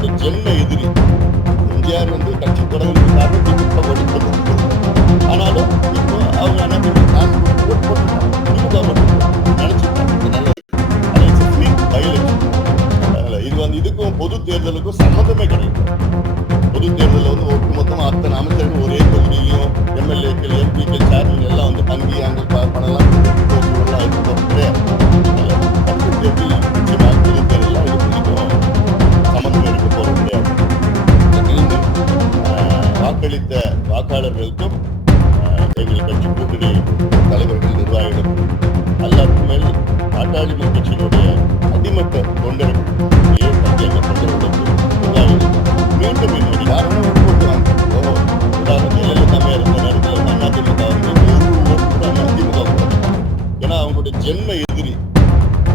அவங்களுடைய ஜென்ம எதிரி. எம்ஜிஆர் கட்சி தொடங்குறதுக்கு காரணம் திமுக ஒழிப்பது. ஆனாலும் இப்போ அவங்க என்ன காசு கொடுத்து ஓட்டு போட்டுட்டாங்க. திமுக நினைச்சுட்டாங்க. இதுக்கும் பொது தேர்தலுக்கும் சம்மந்தமே கிடையாது. பொது தேர்தலில் ஒட்டுமொத்தமா அத்தனை அமைச்சர்கள் ஒரே தொகுதியிலையும் எம்எல்ஏக்கள், எம்பிக்கள், சேர்மன் எல்லாம் தங்கி அங்கே பணம்லாம் கிடையாது. அடுத்த தேர்தல் நிச்சயமாக பொது தேர்தலாம் இதுக்கும் சம்மந்தமே இருக்க போறது கிடையாது. மீண்டும் வாக்களித்த வாக்காளர்களுக்கும் எங்கள் கட்சி கூட்டணி தலைவர்கள், நிர்வாகிகள் எல்லாருக்கும் மேல் பாட்டாளி கட்சியினுடைய அடிமட்ட தொண்டர்கள் மீண்டும் என்னுடைய காரணம் ஓட்டு போட்டுவாங்க. உதாரணம் ஜெயலலிதா இருந்த நேரத்தில் அதிமுக அதிமுக ஏன்னா அவங்களுடைய ஜென்ம எதிரி.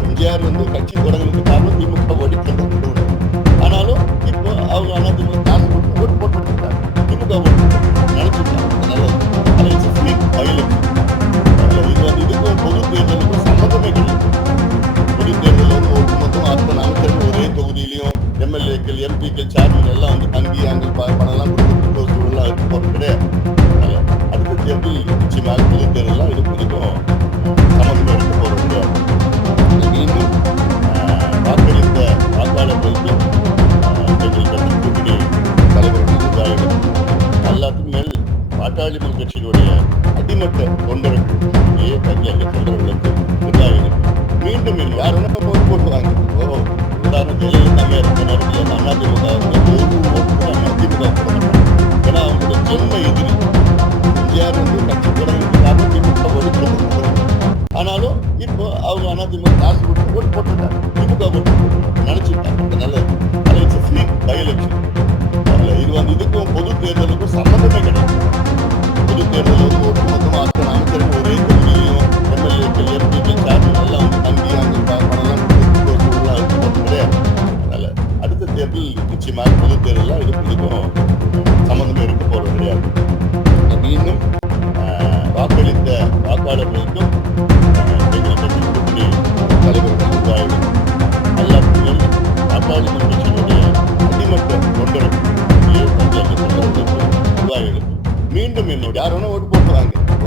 எம்ஜிஆர் கட்சி தொடங்குறதுக்கு காரணம் திமுக ஒழிக்கிறது. ஆனாலும் இப்போ அவங்க அதிமுக காசு கொடுத்து ஓட்டு போட்டுட்டாங்க. திமுக நினைச்சுட்டாங்க. இதுக்கும் பொது தேர்தலுக்கும் சம்மந்தமே கிடையாது. பொது தேர்தலில் ஒட்டுமொத்தம் அத்தனை அமைச்சர்கள் ஒரே தொகுதியிலையும் எம்எல்ஏக்கள், எம்பிக்கள், சேர்மன் எல்லாம் தங்கி அங்கே பணம்லாம் கொடுத்து சூழலாம் இருக்க போறது கிடையாது. அடுத்த தேர்தல் நிச்சயமாக பொது தேர்தலாம் இதுக்கும் சம்மந்தமே இருக்க போறது கிடையாது. மீண்டும் வாக்களித்த வாக்காளர்களுக்கும் எங்கள் கட்சி கூட்டணி தலைவர்கள், நிர்வாகிகள் எல்லாத்துக்கும் மேல் பாட்டாளி கட்சியினுடைய அடிமட்ட தொண்டர்கள் தொண்டர்களுக்கு, நிர்வாகிகள் மீண்டும் யார் வேணா ஓட்டு போட்டுவாங்க. உதாரணம் ஜெயலலிதா இருந்த நேரத்தில் அதிமுக அதிமுக ஏன்னா அவங்களுடைய ஜென்ம எதிரி. எம்ஜிஆர் கட்சி தொடங்குறதுக்கு காரணம் திமுக ஒழிக்கிறது. ஆனாலும் இப்போ அவங்க அதிமுக காசு கொடுத்து ஓட்டு போட்டுட்டாங்க. திமுக நினைச்சுட்டாங்க. இதுக்கும் பொது தேர்தலுக்கும் சம்மந்தமே கிடையாது. பொது தேர்தல் ஒட்டுமொத்தமா அத்தனை அமைச்சர்கள் ஒரே தொகுதியிலையும் எம்எல்ஏக்கள், எம்பிக்கள், சேர்மன் எல்லாம் தங்கி அங்கே பணம்லாம் கொடுத்து சூழலாம் இருக்க போறது கிடையாது. அதனால அடுத்த தேர்தல் நிச்சயமாக பொது தேர்தலாம் இதுக்கும் சம்மந்தமே இருக்க போறது கிடையாது. மீண்டும் வாக்களித்த வாக்காளர்களுக்கும் எங்கள் கட்சி கூட்டணி தலைவர்கள், நிர்வாகிகள் எல்லாத்துக்கும் மேல் பாட்டாளி கட்சியினுடைய அடிமட்ட தொண்டர்கள், தொண்டர்களுக்கு, நிர்வாகிகளுக்கு மீண்டும் என்னுடைய யார் வேணா ஓட்டு